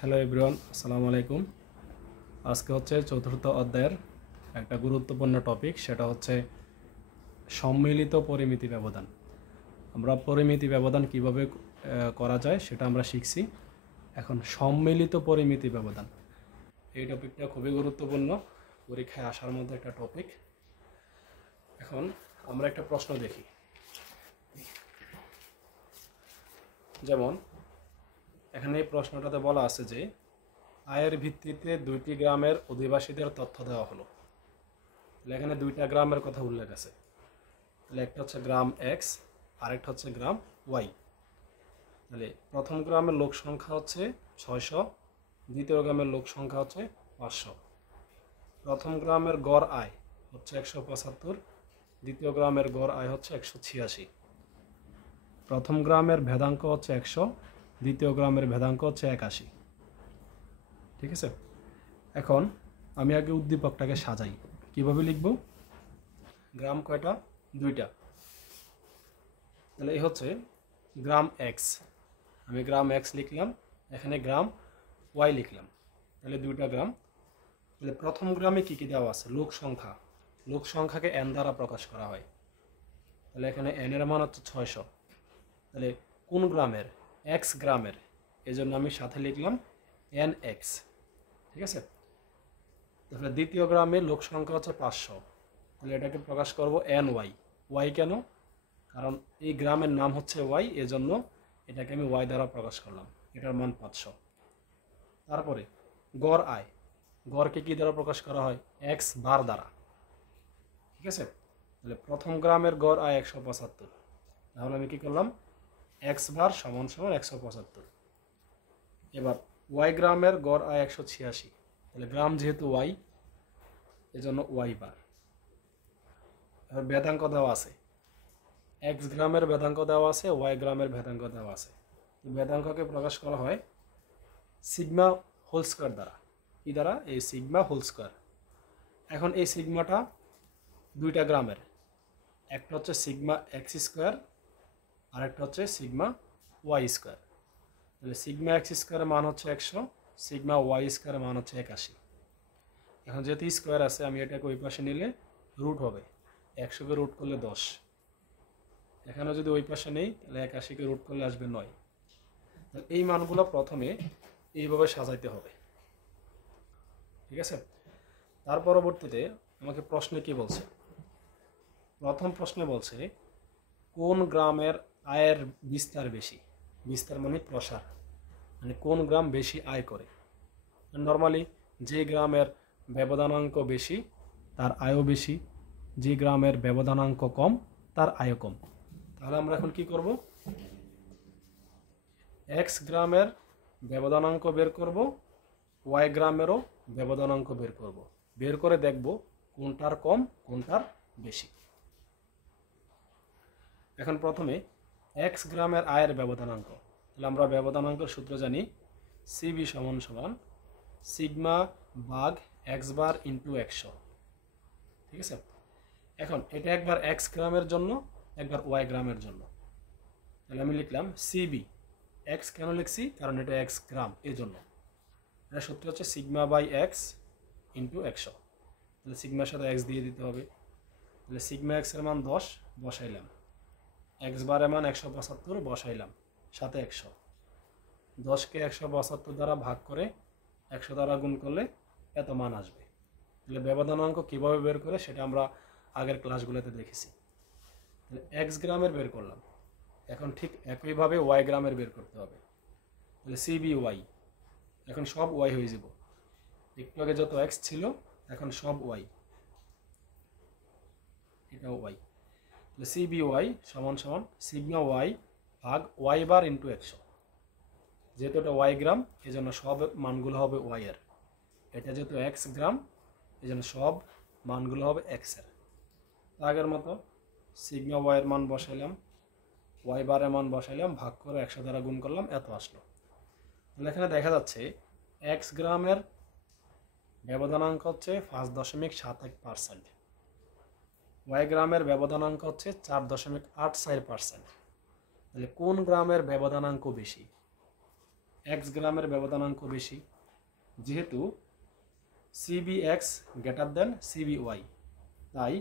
Hello everyone, আসসালামু আলাইকুম। আজকে হচ্ছে চতুর্থ অধ্যায়ের একটা গুরুত্বপূর্ণ টপিক, সেটা হচ্ছে সম্মিলিত পরিমিতি ব্যবধান। আমরা পরিমিতি ব্যবধান কিভাবে করা যায় সেটা আমরা শিখছি। এখন সম্মিলিত পরিমিতি ব্যবধান, এই টপিকটা খুবই গুরুত্বপূর্ণ, পরীক্ষায় আসার মধ্যে একটা টপিক। এখন আমরা একটা প্রশ্ন দেখি, যেমন এখানে এই প্রশ্নটাতে বলা আছে যে আয়ের ভিত্তিতে দুইটি গ্রামের অধিবাসীদের তথ্য দেওয়া হলো। তাহলে এখানে দুইটা গ্রামের কথা উল্লেখ আছে। তাহলে একটা হচ্ছে গ্রাম এক্স, আরেকটা হচ্ছে গ্রাম ওয়াই। তাহলে প্রথম গ্রামের লোক সংখ্যা হচ্ছে 600, দ্বিতীয় গ্রামের লোক সংখ্যা হচ্ছে 500। প্রথম গ্রামের গড় আয় হচ্ছে 175, দ্বিতীয় গ্রামের গড় আয় হচ্ছে 186। প্রথম গ্রামের ভেদাঙ্ক হচ্ছে 100, দ্বিতীয় গ্রামের ভেদাঙ্ক হচ্ছে 81। ঠিক আছে, এখন আমি আগে উদ্দীপকটাকে সাজাই। কিভাবে লিখব? গ্রাম কয়টা? দুইটা। তাহলে এই হচ্ছে গ্রাম এক্স, আমি গ্রাম এক্স লিখলাম, এখানে গ্রাম ওয়াই লিখলাম, তাহলে দুইটা গ্রাম। তাহলে প্রথম গ্রামে কী কী দেওয়া আছে? লোক সংখ্যা। লোক সংখ্যাকে এন দ্বারা প্রকাশ করা হয়। তাহলে এখানে এন এর মান হচ্ছে 600। তাহলে কোন গ্রামের? এক্স গ্রামের, এই জন্য আমি সাথে লিখলাম এন এক্স। ঠিক আছে, তাহলে দ্বিতীয় গ্রামের লোক সংখ্যা হচ্ছে 500, তাহলে এটাকে প্রকাশ করব এন ওয়াই। ওয়াই কেন? কারণ এই গ্রামের নাম হচ্ছে ওয়াই, এজন্য এটাকে আমি ওয়াই দ্বারা প্রকাশ করলাম, এটার মান 500। তারপরে গড় আয়, গড়কে কি দ্বারা প্রকাশ করা হয়? এক্স বার দ্বারা। ঠিক আছে, তাহলে প্রথম গ্রামের গড় আয় 175, তাহলে আমি কি করলাম? এক্স বার সমান সমান 175। এবার ওয়াই গ্রামের গড় আয় 186, তাহলে গ্রাম যেহেতু ওয়াই, এজন্য ওয়াই বার। এবার বেদাঙ্ক দেওয়া আছে, এক্স গ্রামের বেদাঙ্ক দেওয়া আছে, ওয়াই গ্রামের বেদাঙ্ক দেওয়া আছে। বেদাঙ্ককে প্রকাশ করা হয় সিগমা হোল স্কোয়ার দ্বারা। কি দ্বারা? এই সিগমা হোল স্কোয়ার। এখন এই সিগমাটা দুইটা গ্রামের, একটা হচ্ছে সিগমা এক্স স্কোয়ার, আর একটা হচ্ছে সিগমা ওয়াই স্কোয়ার। তাহলে সিগমা এক্স স্কোয়ারের মান হচ্ছে 100, সিগমা ওয়াই স্কোয়ারের মান হচ্ছে 81। এখন যেহেতু স্কোয়ার আছে, আমি এটাকে ওই পাশে নিলে রুট হবে, 100কে রুট করলে 10। এখানে যদি ওই পাশে নেই, তাহলে 81কে রুট করলে আসবে 9। এই মানগুলো প্রথমে এইভাবে সাজাইতে হবে। ঠিক আছে, তার পরবর্তীতে আমাকে প্রশ্নে কি বলছে? প্রথম প্রশ্নে বলছে কোন গ্রামের আয়ের বিস্তার বেশি? বিস্তার মানে প্রসার, মানে কোন গ্রাম বেশি আয় করে। নর্মালি যে গ্রামের ব্যবধানাঙ্ক বেশি তার আয়ও বেশি, যে গ্রামের ব্যবধানাঙ্ক কম তার আয়ও কম। তাহলে আমরা এখন কি করব? এক্স গ্রামের ব্যবধানাঙ্ক বের করব, ওয়াই গ্রামেরও ব্যবধানাঙ্ক বের করব, বের করে দেখব কোনটার কম কোনটার বেশি। এখন প্রথমে এক্স গ্রামের আয়ের ব্যবধানাঙ্ক, তাহলে আমরা ব্যবধানাঙ্কের সূত্র জানি, সিবি সমান সমান সিগমা ভাগ এক্স বার ইন্টু 100। ঠিক আছে, এখন এটা একবার এক্স গ্রামের জন্য, একবার ওয়াই গ্রামের জন্য। তাহলে আমি লিখলাম সিবি। এক্স কেন লিখছি? কারণ এটা এক্স গ্রাম, এই জন্য। এটা সূত্র হচ্ছে সিগমা বাই এক্স ইন্টু 100। তাহলে সিগমার সাথে এক্স দিয়ে দিতে হবে। তাহলে সিগমা এক্সের মান 10 বসাইলাম, এক্স বারের মান 175 বসাইলাম, সাথে 100। 10কে 172 দ্বারা ভাগ করে 100 দ্বারা গুণ করলে এত মান আসবে। তাহলে ব্যবধানাঙ্ক কীভাবে বের করে সেটা আমরা আগের ক্লাসগুলোতে দেখেছি। তাহলে এক্স গ্রামের বের করলাম, এখন ঠিক একইভাবে ওয়াই গ্রামের বের করতে হবে। তাহলে সিবি ওয়াই, এখন সব ওয়াই হয়ে যাব। একটু আগে যত এক্স ছিল এখন সব ওয়াই, এটা ওয়াই। তাহলে সিবি ওয়াই সমান সমান সিগমা ওয়াই ভাগ ওয়াই বার ইন্টু 100। যেহেতু এটা ওয়াই গ্রাম, এই জন্য সব মানগুলো হবে ওয়াই এর। এটা যেহেতু এক্স গ্রাম, এই জন্য সব মানগুলো হবে এক্সের। আগের মতো সিগমা ওয়াইয়ের মান বসাইলাম, ওয়াই বারের মান বসাইলাম, ভাগ করে 100 দ্বারা গুণ করলাম, এত আসলো। তাহলে এখানে দেখা যাচ্ছে এক্স গ্রামের ব্যবধানাঙ্ক হচ্ছে 5.71%, ওয়াই গ্রামের ব্যবধানাঙ্ক হচ্ছে 4.84%। তাহলে কোন গ্রামের ব্যবধানাঙ্ক বেশি? এক্স গ্রামের ব্যবধানাঙ্ক বেশি, যেহেতু CV x greater than CV y, তাই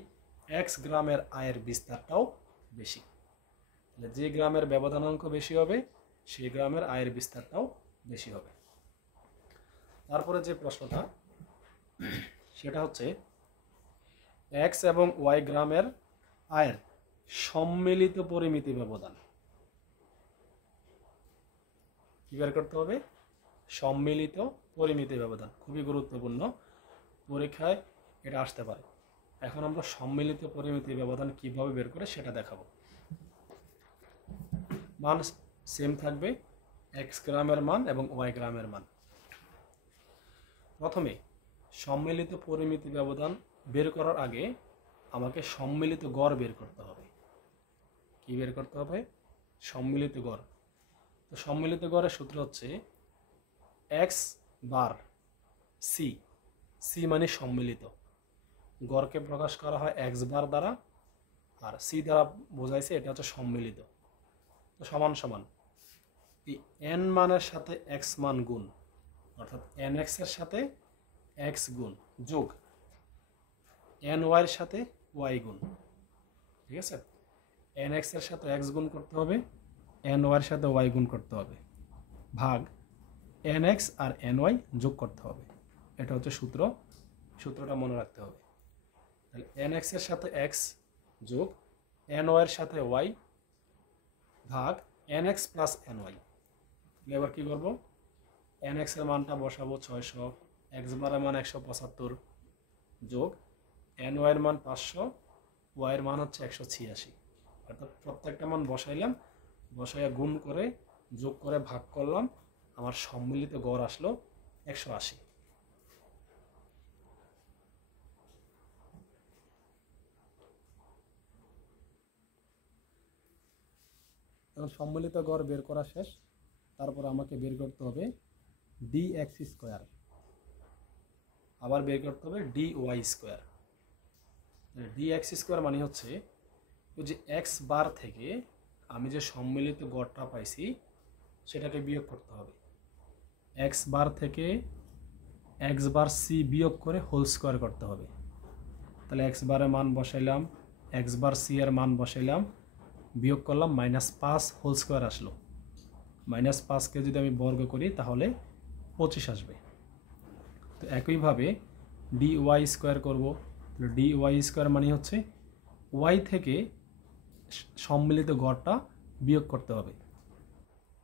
এক্স গ্রামের আয়ের বিস্তারটাও বেশি। তাহলে যে গ্রামের ব্যবধানাঙ্ক বেশি হবে সেই গ্রামের আয়ের বিস্তারটাও বেশি হবে। তারপরে যে প্রশ্নটা সেটা হচ্ছে এক্স এবং ওয়াই গ্রামের আয়ের সম্মিলিত পরিমিতি ব্যবধান কি বের করতে হবে? সম্মিলিত পরিমিতি ব্যবধান, খুবই গুরুত্বপূর্ণ, পরীক্ষায় এটা আসতে পারে। এখন আমরা সম্মিলিত পরিমিতি ব্যবধান কিভাবে বের করে সেটা দেখাবো। মান সেম থাকবে, এক্স গ্রামের মান এবং ওয়াই গ্রামের মান। প্রথমে সম্মিলিত পরিমিতি ব্যবধান বের করার আগে আমাকে সম্মিলিত গড় বের করতে হবে। কি বের করতে হবে? সম্মিলিত গড়। তো সম্মিলিত গড়ের সূত্র হচ্ছে এক্স বার সি, সি মানে সম্মিলিত, গড়কে প্রকাশ করা হয় এক্স বার দ্বারা, আর সি দ্বারা বোঝাইছে এটা হচ্ছে সম্মিলিত। তো সমান সমান এই এন মানের সাথে এক্স মান গুণ, অর্থাৎ এন এক্স এর সাথে এক্স গুণ, যোগ এন ওয়াইয়ের সাথে ওয়াই গুণ। ঠিক আছে, এন এক্স এর সাথে এক্স গুণ করতে হবে, এন ওয়াইয়ের সাথে ওয়াই গুণ করতে হবে, ভাগ এন এক্স আর এন ওয়াই যোগ করতে হবে। এটা হচ্ছে সূত্র, সূত্রটা মনে রাখতে হবে। তাহলে এন এক্স এর সাথে এক্স যোগ এন ওয়াইয়ের সাথে ওয়াই ভাগ n x plus n y. এবার কী করবো? এন এক্স এর মানটা বসাবো 600, এক্স বারের মান 175, যোগ এন ওয়াইয়ের মান 500, ওয়াইয়ের মান হচ্ছে 186। অর্থাৎ প্রত্যেকটা মান বসাইলাম, বসাইয়া গুণ করে যোগ করে ভাগ করলাম, আমার সম্মিলিত গড় আসলো 180। এখন সম্মিলিত গড় বের করা শেষ, তারপর আমাকে বের করতে হবে ডি এক্স স্কোয়ার, আবার বের করতে হবে d y square. D x square মানে হচ্ছে ওই যে এক্স বার থেকে আমি যে সম্মিলিত গড়টা পাইছি সেটাকে বিয়োগ করতে হবে। এক্স বার থেকে এক্স বার সি বিয়োগ করে হোল স্কোয়ার করতে হবে। তাহলে এক্স বারের মান বসাইলাম, এক্স বার সি এর মান বসাইলাম, বিয়োগ করলাম, -5 হোল স্কোয়ার আসলো। -5কে যদি আমি বর্গ করি তাহলে 25 আসবে। তো একইভাবে ডি ওয়াই স্কোয়ার করবো। ডি ওয়াই স্কোয়ার মানে হচ্ছে ওয়াই থেকে সম্মিলিত গড়টা বিয়োগ করতে হবে।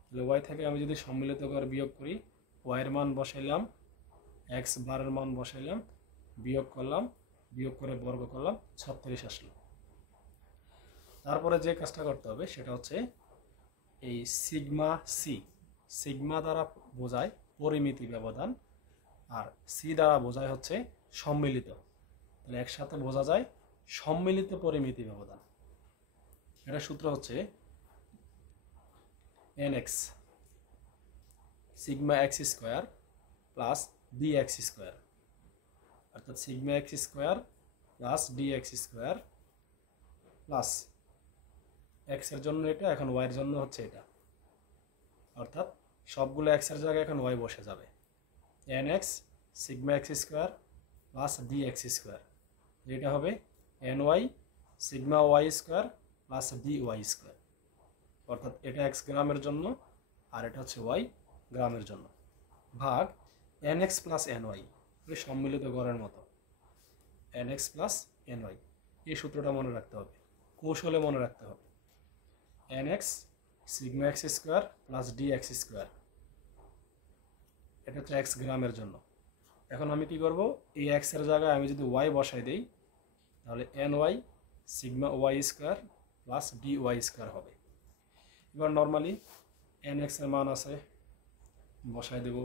তাহলে ওয়াই থেকে আমি যদি সম্মিলিত গড় বিয়োগ করি, ওয়াইয়ের মান বসাইলাম, এক্স বারের মান বসাইলাম, বিয়োগ করলাম, বিয়োগ করে বর্গ করলাম, 36 আসলো। তারপরে যে কাজটা করতে হবে সেটা হচ্ছে এই সিগমা সি, সিগমা দ্বারা বোঝায় পরিমিতি ব্যবধান, আর সি দ্বারা বোঝায় হচ্ছে সম্মিলিত। তাহলে একসাথে বোঝা যায় সম্মিলিত পরিমিতি ব্যবধান। এটা সূত্র হচ্ছে N x sigma x square plus D x square, অর্থাৎ sigma x square plus D x square plus X এর জন্য এটা, এখন ওয়াই এর জন্য হচ্ছে এটা, অর্থাৎ সবগুলো এক্স এর জায়গায় এখন ওয়াই বসে যাবে। N x sigma x square plus D x square, যেটা হবে n y sigma y square plus d y square, অর্থাৎ এটা এক্স গ্রামের জন্য আর এটা হচ্ছে ওয়াই গ্রামের জন্য, ভাগ n x plus n y, সম্মিলিত গড়ের মতো n x plus n y. এই সূত্রটা মনে রাখতে হবে, কৌশলে মনে রাখতে হবে। N x sigma x square plus D x square, এটা হচ্ছে এক্স গ্রামের জন্য। এখন আমি কি করব? এই এক্স এর জায়গায় আমি যদি ওয়াই বসাই দিই তাহলে n y sigma y square plus d y square হবে। এবার নর্মালি এন এক্স এর মান আছে, বসাই দেব।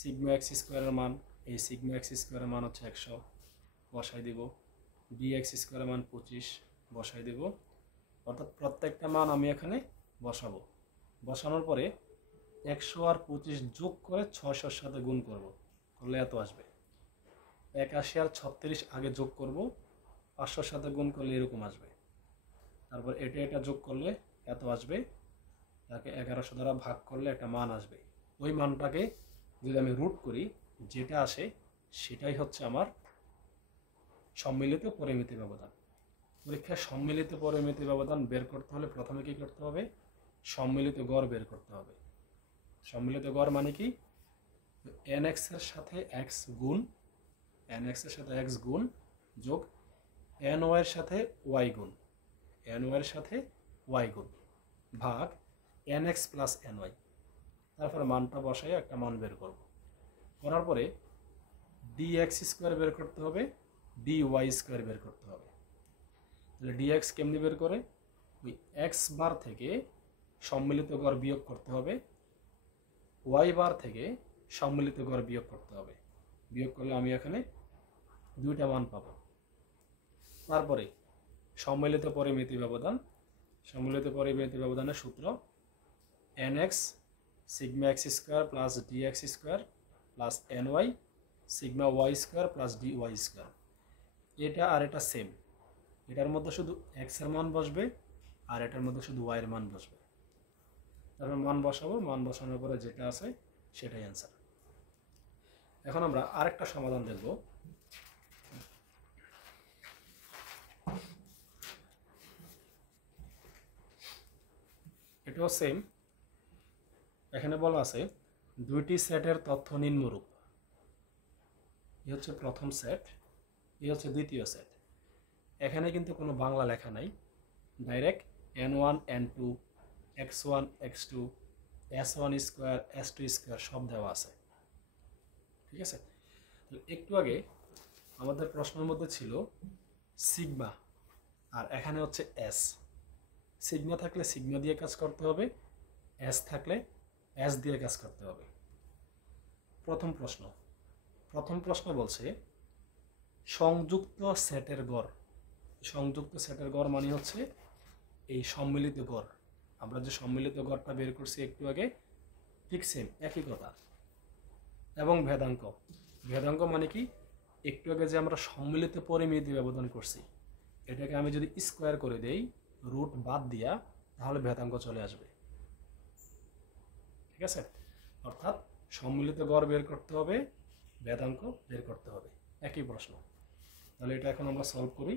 সিগমা এক্স স্কোয়ারের মান, এই সিগমা এক্স স্কোয়ারের মান হচ্ছে 100, বসাই দেব। ডি এক্স স্কোয়ারের মান 25, বসাই দেব। অর্থাৎ প্রত্যেকটা মান আমি এখানে বসাবো। বসানোর পরে 100 আর 25 যোগ করে 600-র সাথে গুণ করব, করলে এত আসবে। 81 আর 36 আগে যোগ করব, 500-র সাথে গুণ করলে এরকম আসবে। তারপর এটা যোগ করলে এত আসবে, তাকে 1100 দ্বারা ভাগ করলে একটা মান আসবে, ওই মানটাকে যদি আমি রুট করি, যেটা আসে সেটাই হচ্ছে আমার সম্মিলিত পরিমিতি ব্যবধান। পরীক্ষায় সম্মিলিত পরিমিতি ব্যবধান বের করতে হলে প্রথমে কি করতে হবে? সম্মিলিত গড় বের করতে হবে। সম্মিলিত গড় মানে কি? nx এর সাথে x গুণ, nx এর সাথে x গুণ যোগ ny এর সাথে y গুণ, ny এর সাথে y গুণ ভাগ nx প্লাস ny। তারপর মানটা বসাই একটা মান বের করব। করার পরে dx স্কোয়ার বের করতে হবে, dy স্কোয়ার বের করতে হবে। তাহলে dx কেমনি বের করে? ওই x বার থেকে সম্মিলিত গড় বিয়োগ করতে হবে, y বার থেকে সম্মিলিত গড় বিয়োগ করতে হবে। বিয়োগ করলে আমি এখানে দুইটা মান পাবো। তারপরে সম্মিলিত পরিমিতি ব্যবধান, সম্মিলিত পরিমিতি ব্যবধানের সূত্র nx sigma x square plus dx square plus ny sigma y square plus dy square. এটা আর এটা সেম, এটার মধ্যে শুধু x এর মান বসবে আর এটার মধ্যে শুধু y এর মান বসবে। তারপর মান বসাবো, মান বসানোর পরে যেটা আছে সেটাই অ্যান্সার। এখন আমরা আরেকটা সমাধান দেখব। এটাও সেম। এখানে বলা আছে দুইটি সেটের তথ্য নিম্নরূপ। এই হচ্ছে প্রথম সেট, এই হচ্ছে দ্বিতীয় সেট। এখানে কিন্তু কোনো বাংলা লেখা নাই, direct n1 n2 x1 x2 s1 square s2 square সব দেওয়া আছে। ঠিক আছে, একটু আগে আমাদের প্রশ্নের মধ্যে ছিল সিগমা, আর এখানে হচ্ছে এস। সিগমা থাকলে সিগমা দিয়ে কাজ করতে হবে, এস থাকলে এস দিয়ে কাজ করতে হবে। প্রথম প্রশ্ন বলছে সংযুক্ত সেটের গড়। সংযুক্ত সেটের গড় মানে হচ্ছে এই সম্মিলিত গড়। আমরা যে সম্মিলিত গড়টা বের করছি একটু আগে, ঠিক সেম একই কথা। এবং ভেদাঙ্ক, ভেদাঙ্ক মানে কি? একটু আগে যে আমরা সম্মিলিত পরিমিতি ব্যবধান করছি, এটাকে আমি যদি স্কোয়ার করে দেই রুট বাদ দিয়া, তাহলে ভেদাঙ্ক চলে আসবে। ঠিক আছে, অর্থাৎ সম্মিলিত গড় বের করতে হবে, ভেদাঙ্ক বের করতে হবে, একই প্রশ্ন। তাহলে এটা এখন আমরা সলভ করি।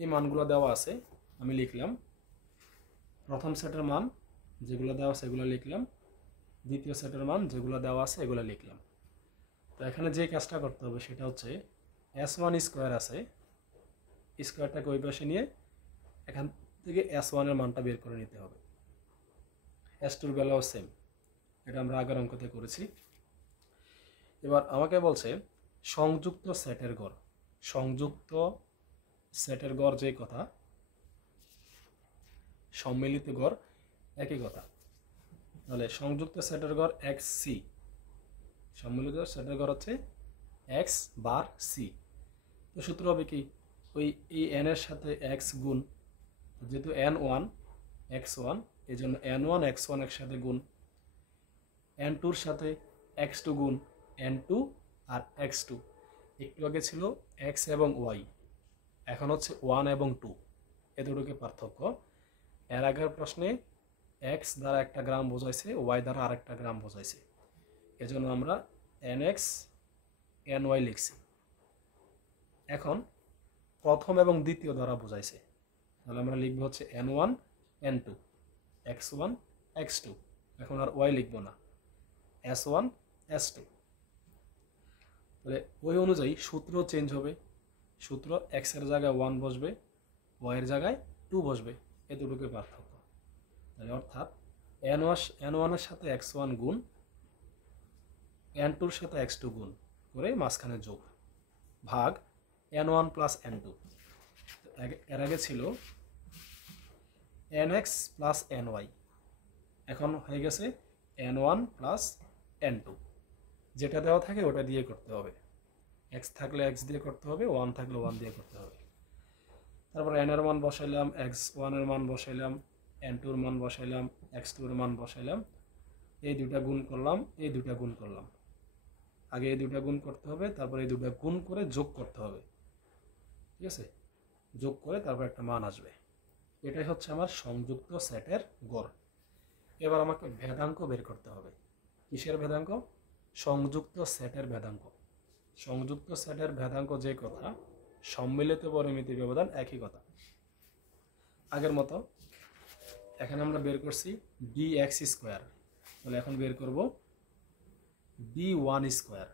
এই মানগুলো দেওয়া আছে, আমি লিখলাম প্রথম সেটের মান যেগুলো দেওয়া আছে এগুলো লিখলাম, দ্বিতীয় সেটের মান যেগুলো দেওয়া আছে এগুলো লিখলাম। তো এখানে যে কাজটা করতে হবে সেটা হচ্ছে s1 স্কোয়ার আছে, স্কোয়ারটাকে ওই পাশে নিয়ে এখান থেকে s1 এর মানটা বের করে নিতে হবে। s2 বেলাও সেম, এটা আমরা আগের অঙ্কতে করেছি। এবার আমাকে বলছে সংযুক্ত সেটের গড়। সংযুক্ত সেটের গড় যে কথা, সম্মিলিত গড় একই কথা। তাহলে সংযুক্ত সেটের গড় এক্স সি, সম্মিলিত সেটের গড় হচ্ছে এক্স বার সি। তো সূত্র হবে কি? ওই এই এন এর সাথে এক্স গুণ, যেহেতু এন ওয়ান এক্স ওয়ান, এই জন্য এন ওয়ান এক্স ওয়ান একসাথে গুণ, এন টুর সাথে এক্স টু গুণ এন টু আর এক্স টু। একটু আগে ছিল এক্স এবং ওয়াই, এখন হচ্ছে ওয়ান এবং টু, এ দুটোকে পার্থক্য। এর আগের প্রশ্নে এক্স দ্বারা একটা গ্রাম বোঝাইছে, ওয়াই দ্বারা আরেকটা গ্রাম বোঝাইছে, এজন্য আমরা এন এক্স এন ওয়াই লিখছি। এখন প্রথম এবং দ্বিতীয় দ্বারা বোঝাইছে, তাহলে আমরা লিখবো হচ্ছে n one n two, x one x two. এখন আর ওয়াই লিখবো না, এস ওয়ান এস টু। তাহলে ওই অনুযায়ী সূত্র চেঞ্জ হবে। সূত্র এক্স এর জায়গায় ওয়ান বসবে, ওয়াই এর জায়গায় টু বসবে, এ দুটোকে পার্থক্য। তাহলে অর্থাৎ এন ওয়ানের সাথে এক্স ওয়ান গুণ, এন টুর সাথে এক্স টু গুণ করে মাঝখানে যোগ, ভাগ n one plus n two. এর আগে ছিল n x plus n y, এখন হয়ে গেছে n one plus n two. যেটা দেওয়া থাকে ওটা দিয়ে করতে হবে, এক্স থাকলে এক্স দিয়ে করতে হবে, ওয়ান থাকলে ওয়ান দিয়ে করতে হবে। তারপর এন এর মান বসাইলাম, এক্স ওয়ানের মান বসাইলাম, এন টুর মান বসাইলাম, এক্স টুর মান বসাইলাম, এই দুটা গুণ করলাম, এই দুটা গুণ করলাম। আগে এই দুটা গুণ করতে হবে, তারপর এই দুটা গুণ করে যোগ করতে হবে। ঠিক আছে, যোগ করে তারপর একটা মান আসবে। এটাই হচ্ছে আমার সংযুক্ত সেটের গড়। এবার আমাকে ভেদাঙ্ক বের করতে হবে। কিসের ভেদাঙ্ক? সংযুক্ত সেটের ভেদাঙ্ক। সংযুক্ত সেটের ভেদাঙ্ক যে কথা, সম্মিলিত পরিমিতি ব্যবধান একই কথা। আগের মতো এখানে আমরা বের করছি dx স্কোয়ার, তাহলে এখন বের করব d1 স্কোয়ার।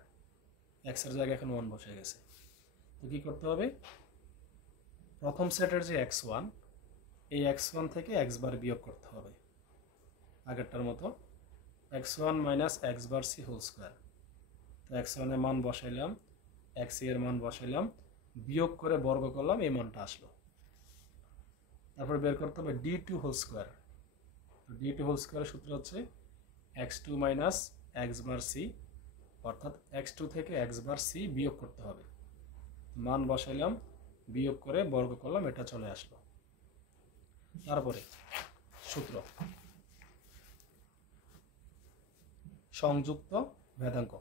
এক্সের জায়গায় এখন 1 বসে গেছে। তো কী করতে হবে? প্রথম সেটের যে x1, এই x1 থেকে x বার বিয়োগ করতে হবে আগেরটার মতো, x1 minus x bar c whole square. তো x1 এর মান বসাইলাম, x এর মান বসাইলাম, বিয়োগ করে বর্গ করলাম, এই মানটা আসলো। তারপর বের করতে হবে d2 হোল স্কোয়ার। তো d2 হোল স্কোয়ারের সূত্র হচ্ছে x2 minus x bar C, অর্থাৎ x2 থেকে x বার সি বিয়োগ করতে হবে। মান বসাইলাম, বিয়োগ করে বর্গ করলাম, এটা চলে আসলো। তারপরে সূত্র সংযুক্ত ভেদাঙ্ক।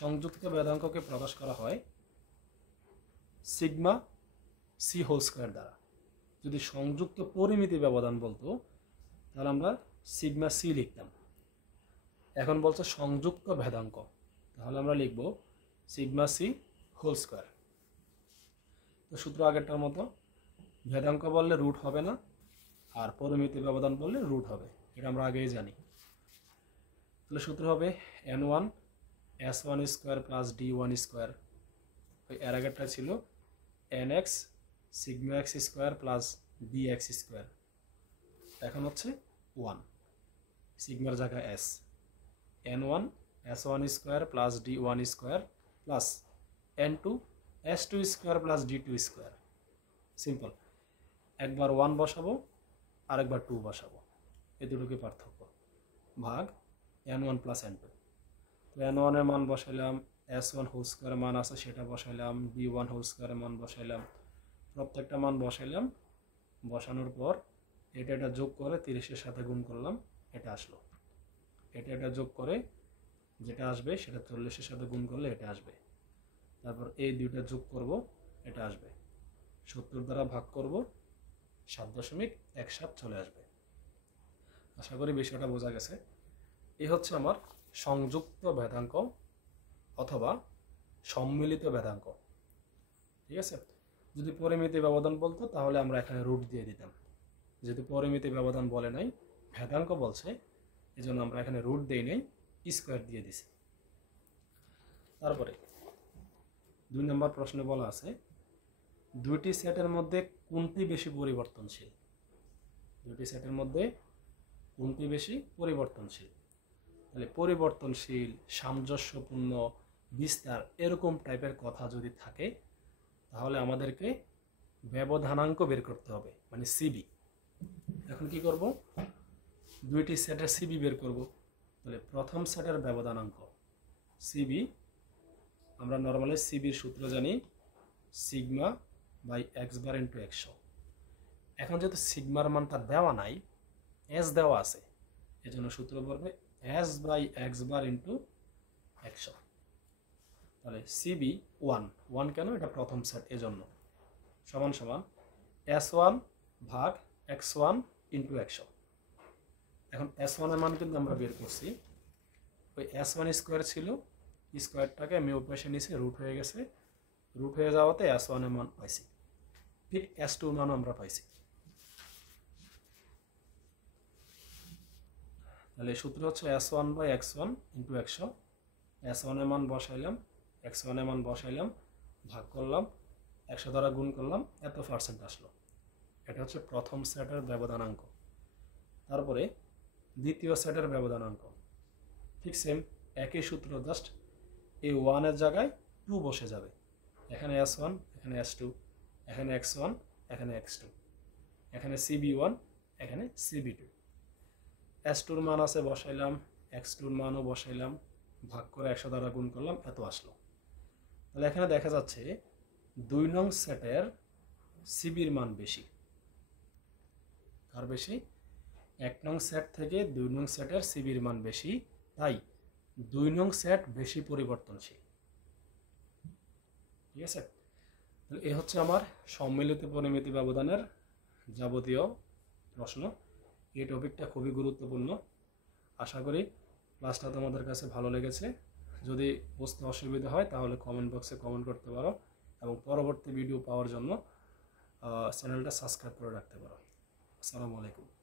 সংযুক্ত ভেদাঙ্ককে প্রকাশ করা হয় সিগমা সি হোল স্কোয়ার দ্বারা। যদি সংযুক্ত পরিমিতি ব্যবধান বলতো তাহলে আমরা সিগমা সি লিখতাম। এখন বলছে সংযুক্ত ভেদাঙ্ক, তাহলে আমরা লিখব সিগমা সি হোল স্কোয়ার। তো সূত্র আগেরটার মতো, ভেদাঙ্ক বললে রুট হবে না, আর পরিমিতি ব্যবধান বললে রুট হবে, এটা আমরা আগেই জানি। তাহলে সূত্র হবে n1 s1 square plus d1 square. ওই এর আগেরটা ছিল nx sigma x square plus dx square. এখন হচ্ছে 1, সিগমার জায়গায় s, n1 s1 square plus d1 square plus n2 s2 square plus d2 square. Simple, একবার 1 বসাবো, আরেকবার 2 বসাবো, এই দুটোকে পার্থক্য, ভাগ n1 প্লাস n2। তো n1 এর মান বসাইলাম, s1 হোল স্কোয়ারের মান আছে সেটা বসাইলাম, d1 হোল স্কোয়ারের মান বসাইলাম, প্রত্যেকটা মান বসাইলাম। বসানোর পর এটা যোগ করে 30-এর সাথে গুণ করলাম, এটা আসলো। এটা যোগ করে যেটা আসবে সেটা 40-এর সাথে গুণ করলে এটা আসবে। তারপর এই দুইটা যোগ করব, এটা আসবে। 70 দ্বারা ভাগ করব, 7.17 চলে আসবে। আশা করি বিষয়টা বোঝা গেছে। এই হচ্ছে আমার সংযুক্ত ভেদাঙ্ক অথবা সম্মিলিত ভেদাঙ্ক। ঠিক আছে? যদি পরিমিতি ব্যবধান বলতো তাহলে আমরা এখানে রুট দিয়ে দিতাম। যেহেতু পরিমিতি ব্যবধান বলে নাই, ভেদাঙ্ক বলছে, এই জন্য আমরা এখানে রুট দেই নাই, স্কোয়ার দিয়ে দিছি। তারপরে 2 নম্বর প্রশ্নে বলা আছে দুইটি সেটের মধ্যে কোনটি বেশি পরিবর্তনশীল? দুইটি সেটের মধ্যে কোনটি বেশি পরিবর্তনশীল? তাহলে পরিবর্তনশীল, সামঞ্জস্যপূর্ণ, বিস্তার এরকম টাইপের কথা যদি থাকে তাহলে আমাদেরকে ব্যবধানাঙ্ক বের করতে হবে, মানে সিবি। এখন কি করব? দুইটি সেটের সিবি বের করব। তাহলে প্রথম সেটের ব্যবধানাঙ্ক সিবি, আমরা নর্মালি সিবির সূত্র জানি sigma by x bar into 100। এখন যেহেতু সিগমার মানটা দেওয়া নাই, এস দেওয়া আছে, এজন্য সূত্র পড়বে s by x bar into 100। তাহলে সিবি 1 কেন? এটা প্রথম সেট, এজন্য সমান সমান S1 ভাগ x1 ইন্টু 100। এখন S1 এর মান কিন্তু আমরা বের করছি, ওই S1 স্কোয়ার ছিল, স্কোয়ারটাকে আমি ওই পাশে নিচে রুট হয়ে গেছে, রুট হয়ে যাওয়াতে S1 এর মান পাইছি, ঠিক S2 এর মান আমরা পাইছি। তাহলে সূত্র হচ্ছে S1 by x1 into 100। S1 এর মান বসাইলাম, x1 এর মান বসাইলাম, ভাগ করলাম, 100 দ্বারা গুণ করলাম, এত পার্সেন্ট আসলো। এটা হচ্ছে প্রথম সেটের ব্যবধানাঙ্ক। তারপরে দ্বিতীয় সেটের ব্যবধানাঙ্ক ঠিক সেম, একই সূত্র, জাস্ট এই 1 এর জায়গায় 2 বসে যাবে। এখানে S1, এখানে S2, এখানে x1, এখানে x2, এখানে CB1, এখানে CB2। S2 এর মান আছে বসাইলাম, x2 এর মানও বসাইলাম, ভাগ করে 100 দ্বারা গুণ করলাম, এত আসলো। তাহলে এখানে দেখা যাচ্ছে 2 নং সেটের সিবির মান বেশি। কার বেশি? 1 নং সেট থেকে 2 নং সেটের সিবির মান বেশি, তাই 2 নং সেট বেশি পরিবর্তনশীল। ঠিক আছে? তাহলে এই হচ্ছে আমার সম্মিলিত পরিমিতি ব্যবধানের যাবতীয় প্রশ্ন। এই টপিকটা খুবই গুরুত্বপূর্ণ। আশা করি ক্লাসটা তোমাদের কাছে ভালো লেগেছে। যদি বুঝতে অসুবিধা হয় তাহলে কমেন্ট বক্সে কমেন্ট করতে পারো এবং পরবর্তী ভিডিও পাওয়ার জন্য চ্যানেলটা সাবস্ক্রাইব করে রাখতে পারো। আসসালামু আলাইকুম।